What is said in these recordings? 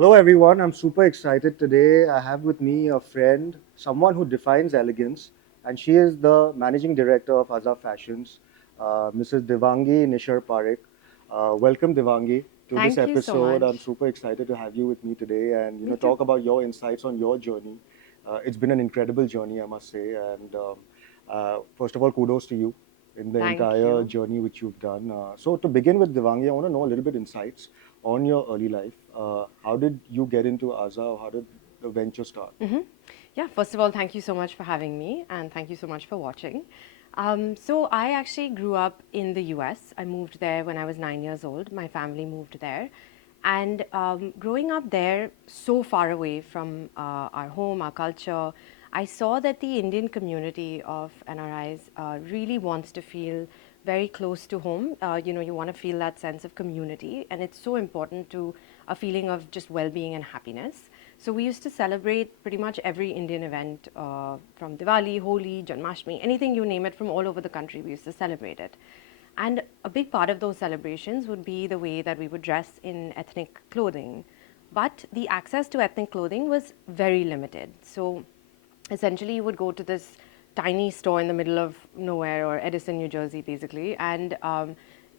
Hello, everyone. I'm super excited today. I have with me a friend, someone who defines elegance, and she is the managing director of Azza Fashions, Mrs. Devangi Nishar Parekh. Welcome, Devangi, to this Thank you so episode. I'm much. super excited to have you with me today and Me too. talk about your insights on your journey. It's been an incredible journey, I must say. And first of all, kudos to you in the Thank entire you. journey which you've done. So to begin with, Devangi, I want to know a little bit insights on your early life. How did you get into Azza? Or how did the venture start? Yeah, first of all, thank you so much for having me, and thank you so much for watching. So, I actually grew up in the US. I moved there when I was 9 years old. My family moved there. And growing up there, so far away from our home, our culture, I saw that the Indian community of NRIs really wants to feel very close to home. You want to feel that sense of community, and it's so important to a feeling of just well being and happiness. So we used to celebrate pretty much every Indian event from Diwali, Holi, Janmashtami, anything you name it from all over the country, we used to celebrate it. And a big part of those celebrations would be the way that we would dress in ethnic clothing. But the access to ethnic clothing was very limited. So essentially, you would go to this tiny store in the middle of nowhere or Edison, New Jersey, basically, and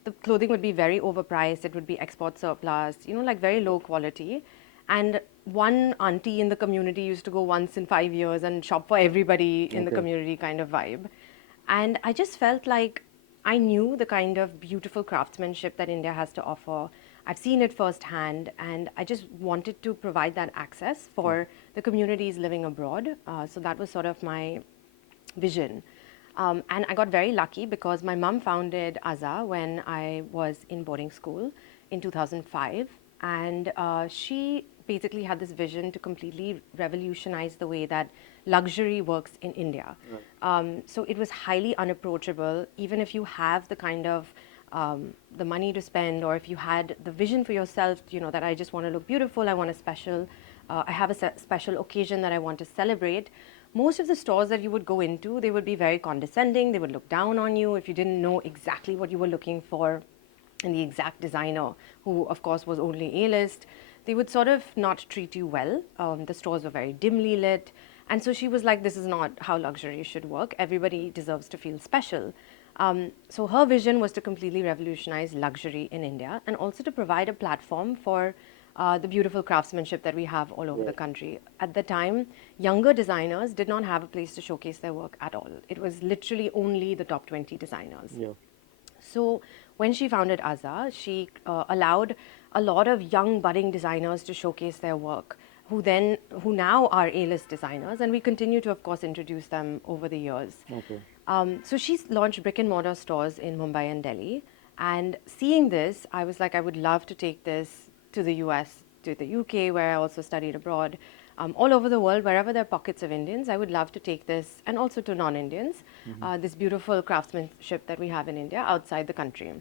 the clothing would be very overpriced. It would be export surplus, like very low quality. And one auntie in the community used to go once in 5 years and shop for everybody in the Okay. community kind of vibe. And I just felt like I knew the kind of beautiful craftsmanship that India has to offer. I've seen it firsthand, and I just wanted to provide that access Mm. for the communities living abroad. So that was sort of my vision. And I got very lucky because my mum founded Azza when I was in boarding school in 2005. And she basically had this vision to completely revolutionize the way that luxury works in India. Right. So it was highly unapproachable, even if you have the kind of the money to spend, or if you had the vision for yourself, that I just want to look beautiful, I want a special, I have a special occasion that I want to celebrate. Most of the stores that you would go into, they would be very condescending. They would look down on you if you didn't know exactly what you were looking for and the exact designer, who of course was only A-list. They would sort of not treat you well. The stores were very dimly lit. And so she was like, this is not how luxury should work. Everybody deserves to feel special. So her vision was to completely revolutionize luxury in India and also to provide a platform for the beautiful craftsmanship that we have all over the Right. country. At the time, younger designers did not have a place to showcase their work at all. It was literally only the top 20 designers. Yeah. So when she founded Azza, she allowed a lot of young budding designers to showcase their work, who now are A-list designers, and we continue to, of course, introduce them over the years. Okay. So she's launched brick and mortar stores in Mumbai and Delhi. And seeing this, I was like, I would love to take this to the US, to the UK, where I also studied abroad, all over the world, wherever there are pockets of Indians. I would love to take this, and also to non Indians, this beautiful craftsmanship that we have in India outside the country.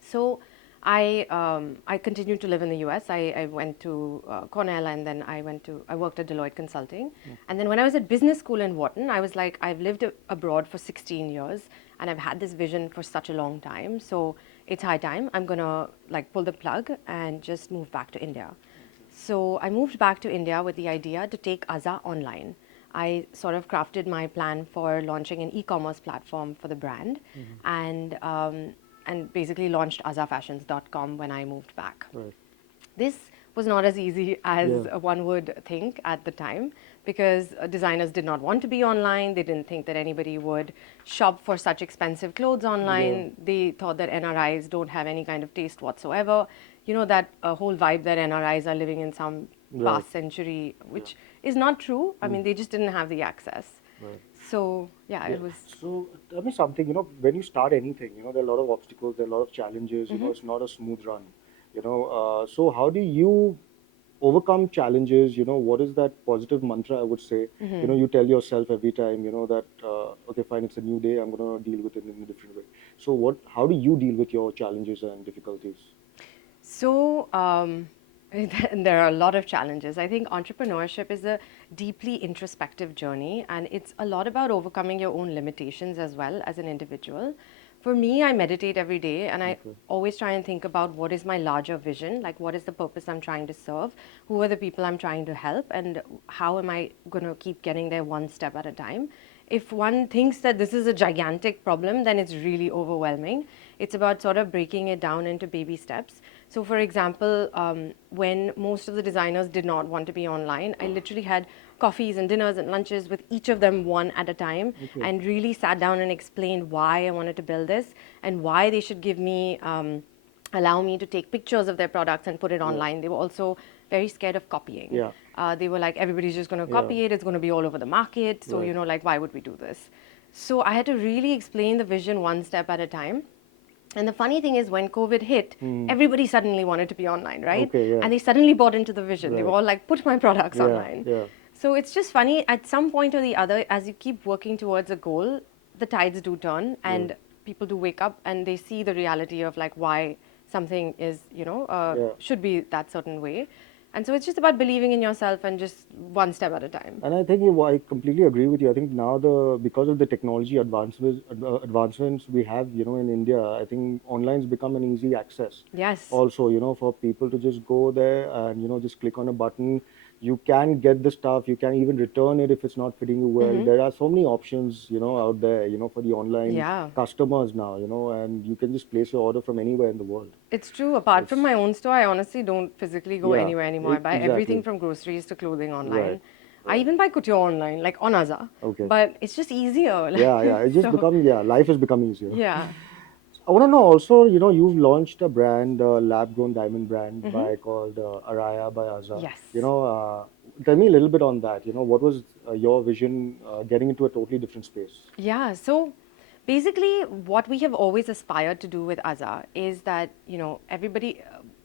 So I continued to live in the US. I went to Cornell, and then I worked at Deloitte Consulting. And then when I was at business school in Wharton, I was like, I've lived abroad for 16 years, and I've had this vision for such a long time. So it's high time. I'm gonna like pull the plug and just move back to India. So I moved back to India with the idea to take Azza online. I sort of crafted my plan for launching an e-commerce platform for the brand, Mm-hmm. and basically launched azafashions.com when I moved back. Right. This was not as easy Yeah. as one would think at the time, because designers did not want to be online. They didn't think that anybody would shop for such expensive clothes Yeah. online. They thought that NRIs don't have any kind of taste whatsoever. That whole vibe that NRIs are living in some Right. past century, Yeah. which is not true. I Mm. mean, they just didn't have the access. Right. So, yeah, Yeah. it was. So tell me something, when you start anything, there are a lot of obstacles, there are a lot of challenges, it's not a smooth run, so how do you overcome challenges? What is that positive mantra I would say, you tell yourself every time, that, okay, fine, it's a new day, I'm going to deal with it in a different way. So how do you deal with your challenges and difficulties? So, there are a lot of challenges. I think entrepreneurship is a deeply introspective journey, and it's a lot about overcoming your own limitations as well as an individual. For me, I meditate every day and I Okay. always try and think about what is my larger vision, like what is the purpose I'm trying to serve, who are the people I'm trying to help, and how am I going to keep getting there one step at a time. If one thinks that this is a gigantic problem, then it's really overwhelming. It's about sort of breaking it down into baby steps. So, for example, when most of the designers did not want to be online, I literally had coffees and dinners and lunches with each of them one at a time Okay. and really sat down and explained why I wanted to build this and why they should give me allow me to take pictures of their products and put it Yeah. online. They were also very scared of copying. Yeah. They were like, everybody's just going to Yeah. copy it, it's going to be all over the market. So, Right. you know, like, why would we do this? So, I had to really explain the vision one step at a time. And the funny thing is, when COVID hit, everybody suddenly wanted to be online, right? Okay, yeah. And they suddenly bought into the vision. They were Right. all like, put my products Yeah, online. yeah. So it's just funny, at some point or the other, as you keep working towards a goal, the tides do turn and people do wake up and they see the reality of like why something is, Yeah. should be that certain way. And so it's just about believing in yourself and just one step at a time. And I think I completely agree with you. I think now because of the technology advancements we have, in India, I think online's become an easy access. Yes. Also, for people to just go there and just click on a button. You can get the stuff. You can even return it if it's not fitting you well. There are so many options, out there, for the online Yeah. customers now, and you can just place your order from anywhere in the world. It's true. Apart from It's my own store, I honestly don't physically go Yeah, anywhere anymore. I buy everything exactly. from groceries to clothing Right. online. I even buy couture online, like on Azza. Okay. But it's just easier. Yeah, yeah. It's just So, become, life has become easier. yeah. I want to know also, you've launched a brand, lab-grown diamond brand called Araya by Aza. Yes. Tell me a little bit on that. What was your vision getting into a totally different space? Yeah, so basically, what we have always aspired to do with Azza is that, everybody,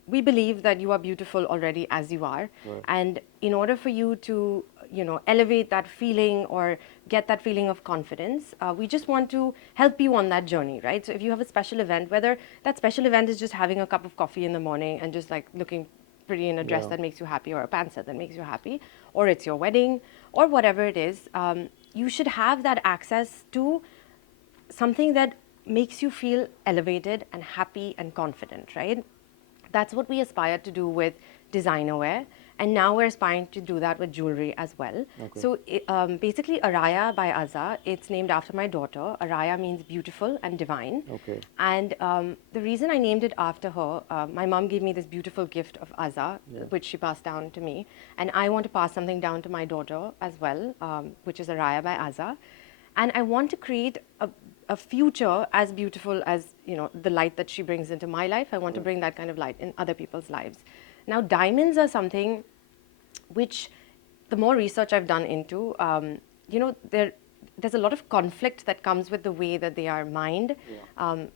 we believe that you are beautiful already as you are. Right. And in order for you to, elevate that feeling or get that feeling of confidence, we just want to help you on that journey, right? So if you have a special event, whether that special event is just having a cup of coffee in the morning and just like looking pretty in a dress Yeah. that makes you happy or a pant set that makes you happy, or it's your wedding or whatever it is, you should have that access to something that makes you feel elevated and happy and confident, right? That's what we aspire to do with designer wear. And now we're aspiring to do that with jewelry as well. Okay. So basically, Araya by Azza, it's named after my daughter. Araya means beautiful and divine. Okay. And the reason I named it after her, my mom gave me this beautiful gift of Azza, which she passed down to me. And I want to pass something down to my daughter as well, which is Araya by Azza. And I want to create a future as beautiful as the light that she brings into my life. I want to bring that kind of light in other people's lives. Now, diamonds are something which, the more research I've done into, there's a lot of conflict that comes with the way that they are mined.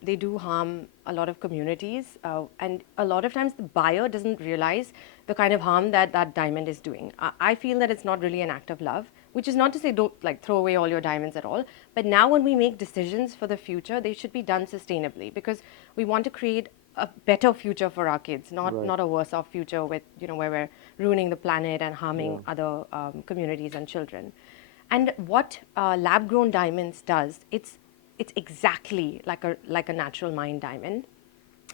They do harm a lot of communities, and a lot of times the buyer doesn't realize the kind of harm that that diamond is doing. I feel that it's not really an act of love, which is not to say don't like throw away all your diamonds at all. But now when we make decisions for the future, they should be done sustainably because we want to create a better future for our kids, not a worse off future with where we're ruining the planet and harming other communities and children. And what lab grown diamonds does, it's exactly like a natural mined diamond.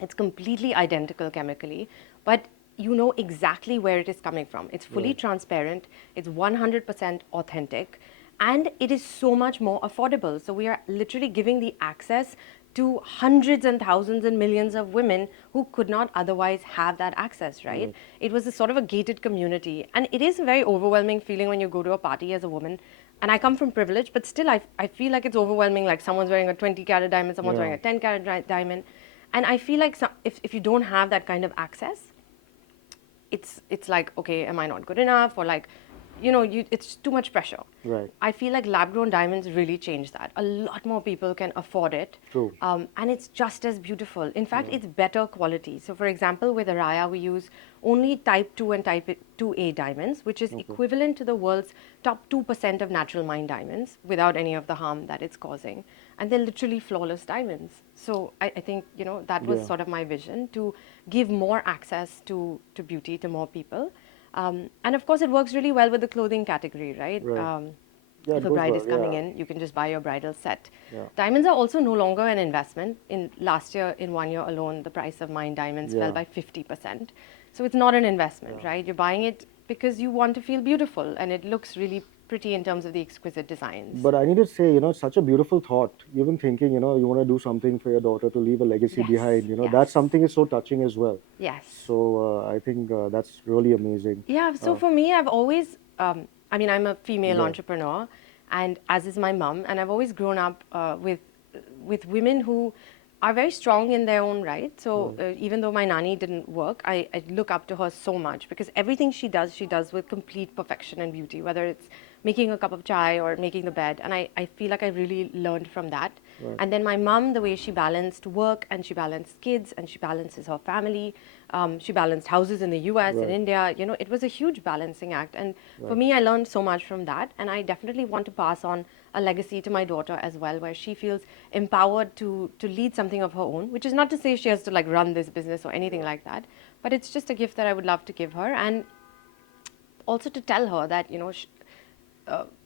It's completely identical chemically, but you know exactly where it is coming from. It's fully transparent, it's 100% authentic, and it is so much more affordable. So we are literally giving the access to hundreds and thousands and millions of women who could not otherwise have that access, right? It was a sort of a gated community. And it is a very overwhelming feeling when you go to a party as a woman. And I come from privilege, but still I feel like it's overwhelming, like someone's wearing a 20 carat diamond, someone's wearing a 10 carat diamond. And I feel like if you don't have that kind of access, it's like, okay, am I not good enough? Or like, it's too much pressure. Right. I feel like lab grown diamonds really changed that. A lot more people can afford it. True. And it's just as beautiful. In fact, it's better quality. So, for example, with Araya, we use only type 2 and type 2A diamonds, which is equivalent to the world's top 2% of natural mined diamonds without any of the harm that it's causing. And they're literally flawless diamonds. So, I think, that was sort of my vision, to give more access to beauty to more people. And of course, it works really well with the clothing category, right? Right. Yeah, If it a goes bride well. is coming Yeah. in, you can just buy your bridal set. Yeah. Diamonds are also no longer an investment. In last year, in 1 year alone, the price of mine diamonds fell Yeah. by 50%. So it's not an investment, Yeah. right? You're buying it because you want to feel beautiful and it looks really pretty in terms of the exquisite designs. But I need to say, such a beautiful thought. Even thinking, you want to do something for your daughter to leave a legacy Yes, behind, that's yes, something is so touching as well. yes. So I think that's really amazing. Yeah, so Uh, for me, I've always, I mean, I'm a female right. entrepreneur, and as is my mom, and I've always grown up with women who are very strong in their own right. So Right. even though my nanny didn't work, I look up to her so much because everything she does with complete perfection and beauty, whether it's making a cup of chai or making the bed. And I feel like I really learned from that. Right. And then my mom, the way she balanced work and she balanced kids and she balances her family, she balanced houses in the US, in Right. India, it was a huge balancing act. And for Right. me, I learned so much from that. And I definitely want to pass on a legacy to my daughter as well, where she feels empowered to lead something of her own, which is not to say she has to like run this business or anything like that, but it's just a gift that I would love to give her. And also to tell her that,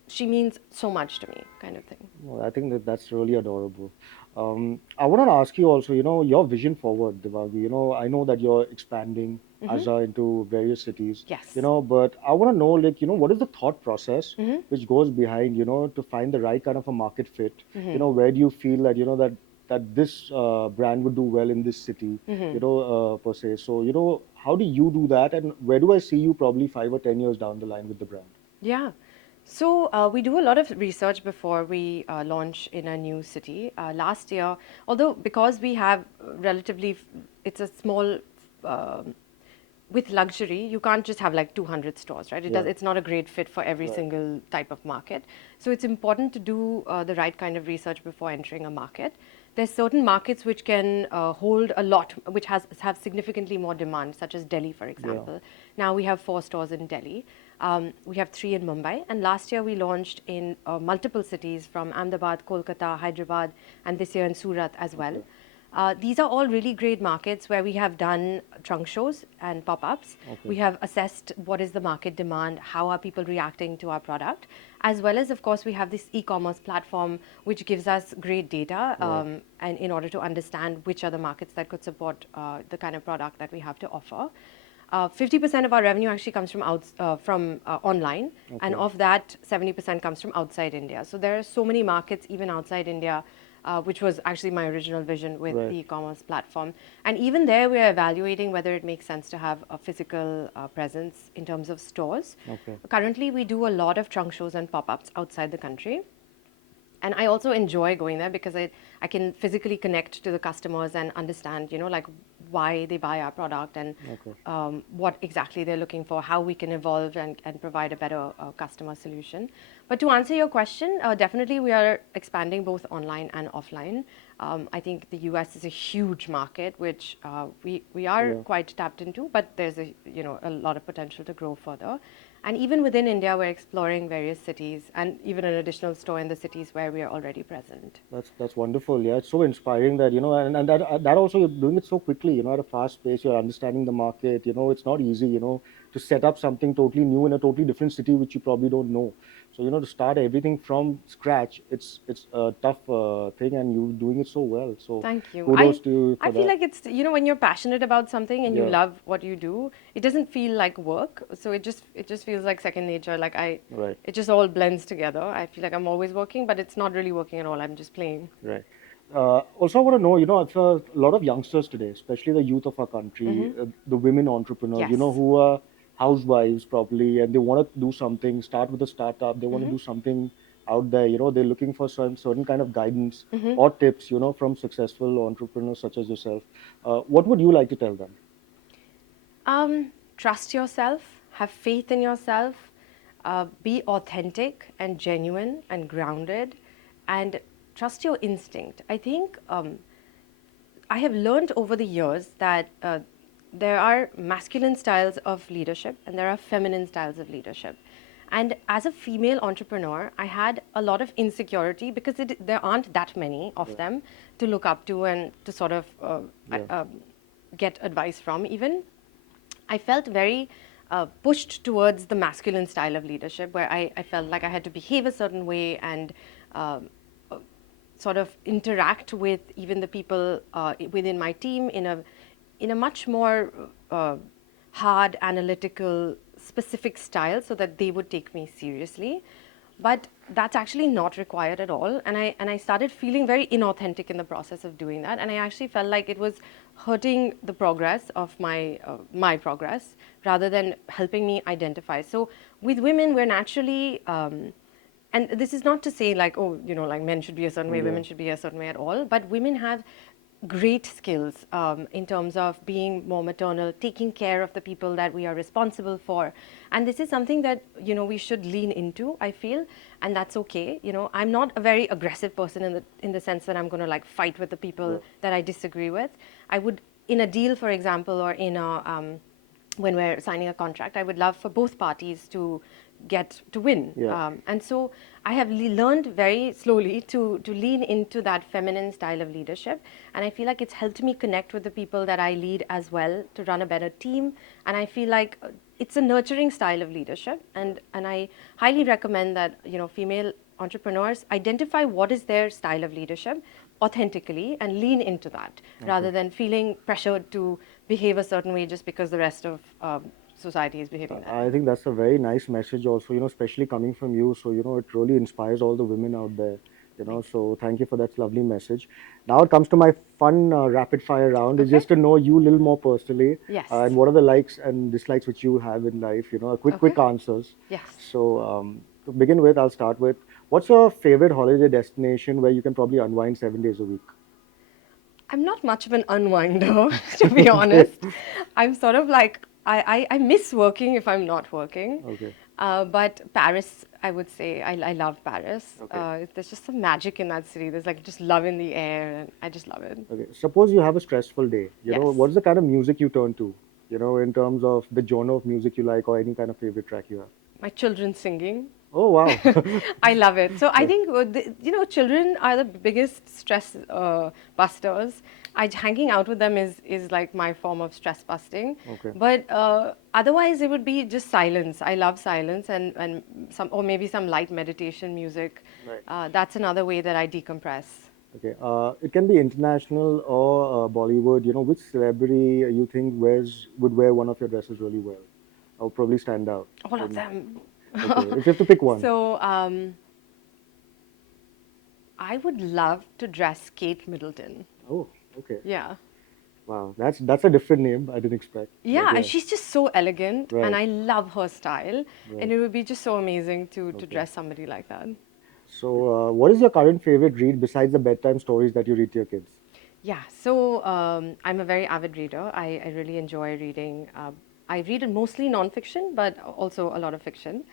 she means so much to me, kind of thing. Well, I think that's really adorable. I want to ask you also, your vision forward, Devangi. I know that you're expanding Aza into various cities, Yes. but I want to know, like, what is the thought process which goes behind, to find the right kind of a market fit? Where do you feel that, that this brand would do well in this city, per se. So, how do you do that, and where do I see you probably 5 or 10 years down the line with the brand? Yeah. So we do a lot of research before we launch in a new city. Last year, although because we have it's a small, with luxury, you can't just have like 200 stores, right? Yeah. It's not a great fit for every Right. single type of market. So it's important to do the right kind of research before entering a market. There's certain markets which can hold a lot, which have significantly more demand, such as Delhi, for Yeah. example. Now we have 4 stores in Delhi. We have 3 in Mumbai, and last year we launched in multiple cities from Ahmedabad, Kolkata, Hyderabad, and this year in Surat as well. Okay. These are all really great markets where we have done trunk shows and pop-ups. Okay. We have assessed what is the market demand, how are people reacting to our product, as well as, of course, we have this e-commerce platform which gives us great data, Right. and in order to understand which are the markets that could support the kind of product that we have to offer. 50% of our revenue actually comes from online, and Okay. of that, 70% comes from outside India. So there are so many markets, even outside India, which was actually my original vision with Right. the e-commerce platform. And even there, we are evaluating whether it makes sense to have a physical presence in terms of stores. Okay. Currently, we do a lot of trunk shows and pop-ups outside the country. And I also enjoy going there because I can physically connect to the customers and understand, like why they buy our product and Okay. what exactly they're looking for, how we can evolve and provide a better customer solution. But to answer your question, definitely we are expanding both online and offline. I think the US is a huge market, which we are Yeah. quite tapped into, but there's a lot of potential to grow further. And even within India, we're exploring various cities and even an additional store in the cities where we are already present. That's wonderful. Yeah, it's so inspiring that and that also you're doing it so quickly. At a fast pace. You're understanding the market. It's not easy. To set up something totally new in a totally different city which you probably don't know. So to start everything from scratch, it's a tough thing, and you're doing it so well. So Thank you. kudos to you I for feel that. like it's, when you're passionate about something and you Yeah. love what you do, it doesn't feel like work. So it just feels like second nature. Like Right. it just all blends together. I feel like I'm always working, but it's not really working at all. I'm just playing. Right. Also, I want to know, if a lot of youngsters today, especially the youth of our country, the women entrepreneurs, Yes. who are housewives probably, and they want to do something, start with a startup, they want to do something out there, they're looking for some certain kind of guidance or tips, from successful entrepreneurs such as yourself. What would you like to tell them? Trust yourself, have faith in yourself, be authentic and genuine and grounded, and trust your instinct. I think I have learned over the years that there are masculine styles of leadership and there are feminine styles of leadership. And as a female entrepreneur, I had a lot of insecurity because there aren't that many of them to look up to and to sort of Yeah. get advice from, even. I felt very pushed towards the masculine style of leadership, where I felt like I had to behave a certain way and sort of interact with even the people within my team in a much more hard, analytical, specific style, so that they would take me seriously. But that's actually not required at all, and I started feeling very inauthentic in the process of doing that, and I actually felt like it was hurting the progress of my progress rather than helping me identify. So with women, we're naturally and this is not to say like, oh, you know, like men should be a certain way, women should be a certain way at all, but women have great skills in terms of being more maternal, taking care of the people that we are responsible for. And this is something that, you know, we should lean into, I feel, and that's okay. You know, I'm not a very aggressive person in the sense that I'm going to like fight with the people that I disagree with. I would, in a deal, for example, or in a when we're signing a contract, I would love for both parties to get to win. Yeah. And so I have learned very slowly to lean into that feminine style of leadership. And I feel like it's helped me connect with the people that I lead as well, to run a better team. And I feel like it's a nurturing style of leadership. And I highly recommend that, you know, female entrepreneurs identify what is their style of leadership authentically and lean into that, rather than feeling pressured to behave a certain way just because the rest of society is behaving that way. I think that's a very nice message also, especially coming from you. So, it really inspires all the women out there, so thank you for that lovely message. Now it comes to my fun rapid fire round. It's Okay. just to know you a little more personally. Yes. And what are the likes and dislikes which you have in life, a quick answers. Yes. So, to begin with, I'll start with, what's your favorite holiday destination where you can probably unwind 7 days a week? I'm not much of an unwinder, to be honest. I'm sort of like, I miss working if I'm not working. Okay. But Paris, I would say, I love Paris. Okay. There's just some magic in that city. There's like just love in the air, and I just love it. Okay. Suppose you have a stressful day. Yes. What's the kind of music you turn to? In terms of the genre of music you like, or any kind of favorite track you have. My children singing. Oh, wow. I love it. So I think, children are the biggest stress busters. Hanging out with them is like my form of stress busting. Okay. But otherwise, it would be just silence. I love silence, and some, or maybe some light meditation music. Right. That's another way that I decompress. Okay. It can be international or Bollywood. Which celebrity you think would wear one of your dresses really well? Or probably stand out? All of them. Okay. If you have to pick one. So I would love to dress Kate Middleton. Oh, okay. Yeah. Wow. That's a different name. I didn't expect. Yeah, Okay. and she's just so elegant, Right. and I love her style, Right. and it would be just so amazing to dress somebody like that. So, what is your current favorite read besides the bedtime stories that you read to your kids? Yeah, so I'm a very avid reader. I really enjoy reading. I read mostly nonfiction, but also a lot of fiction.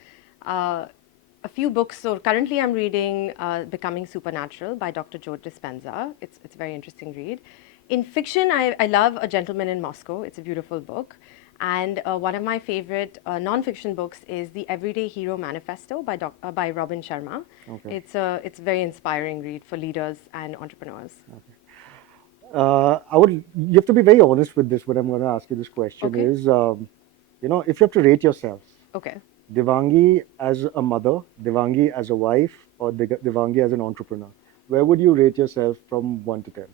A few books. So currently, I'm reading "Becoming Supernatural" by Dr. Joe Dispenza. It's a very interesting read. In fiction, I love "A Gentleman in Moscow." It's a beautiful book. And one of my favorite nonfiction books is "The Everyday Hero Manifesto" by Robin Sharma. Okay. It's a very inspiring read for leaders and entrepreneurs. You have to be very honest with this when I'm going to ask you this question. Okay. Is, if you have to rate yourself, Okay. Devangi as a mother, Devangi as a wife, or Devangi as an entrepreneur, where would you rate yourself from 1 to 10?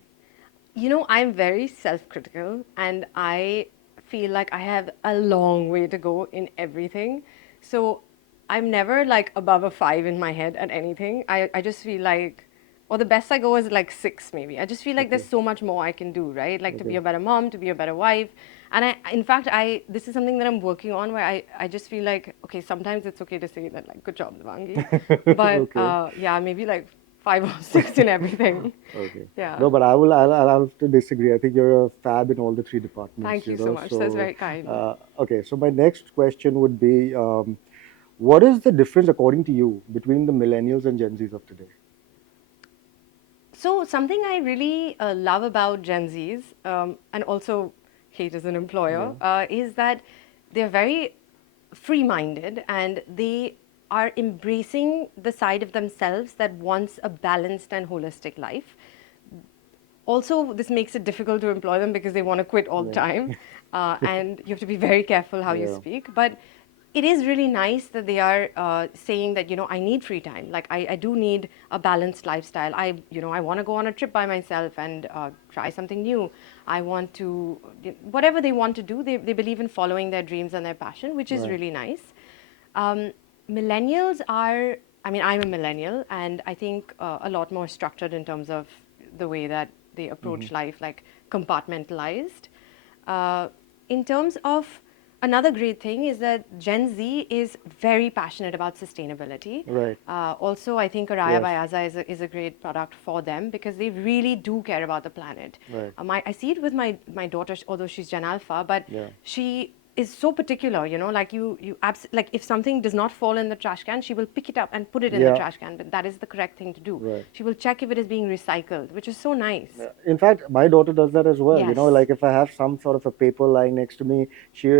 You know, I'm very self-critical, and I feel like I have a long way to go in everything. So I'm never like above a 5 in my head at anything. I just feel like, or the best I go is like 6 maybe. I just feel like there's so much more I can do, right? Like to be a better mom, to be a better wife. And in fact, this is something that I'm working on, where I just feel like, okay, sometimes it's okay to say that, like, good job, Devangi. But Okay. yeah, maybe like 5 or 6 in everything. Okay. Yeah. No, but I'll have to disagree. I think you're a fab in all the 3 departments. Thank you so much. That's very kind. Okay, so my next question would be, what is the difference, according to you, between the millennials and Gen Zs of today? So something I really love about Gen Zs, and also hate as an employer, is that they're very free-minded, and they are embracing the side of themselves that wants a balanced and holistic life. Also, this makes it difficult to employ them because they want to quit all the time. And you have to be very careful how you Yeah. speak. But it is really nice that they are saying that, I need free time. Like, I do need a balanced lifestyle. I want to go on a trip by myself and try something new. I want to, whatever they want to do, they believe in following their dreams and their passion, which is Right. really nice. Um, Millennials are, I mean, I'm a millennial, and I think a lot more structured in terms of the way that they approach life, like compartmentalized. Uh, in terms of another great thing is that Gen Z is very passionate about sustainability. Right. Also, I think Araya Yes. Bayaza is a great product for them because they really do care about the planet. Right. I see it with my daughter, although she's Gen Alpha, but Yeah. she is so particular, like like if something does not fall in the trash can, she will pick it up and put it in the Yeah. trash can, but that is the correct thing to do. Right. She will check if it is being recycled, which is so nice. Yeah. In fact, my daughter does that as well. Yes. Like if I have some sort of a paper lying next to me, she,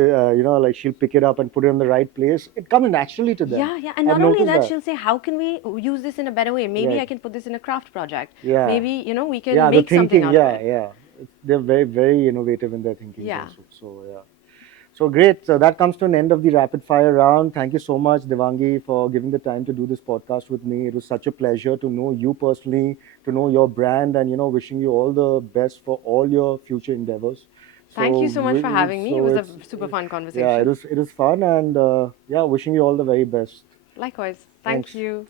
like she'll pick it up and put it in the right place. It comes naturally to them. Yeah, yeah. And I've not only noticed that, that. she'll say, how can we use this in a better way? Maybe Right. I can put this in a craft project. Yeah. Maybe, we can Yeah, the make something thinking. out of Yeah, it. yeah. They're very, very innovative in their thinking Yeah. also. So yeah. So great. So that comes to an end of the rapid fire round. Thank you so much, Devangi, for giving the time to do this podcast with me. It was such a pleasure to know you personally, to know your brand, and wishing you all the best for all your future endeavors. Thank you so much for having me. It was a it's super fun yeah, conversation. it was fun, and yeah, wishing you all the very best. Likewise. Thank Thanks. you.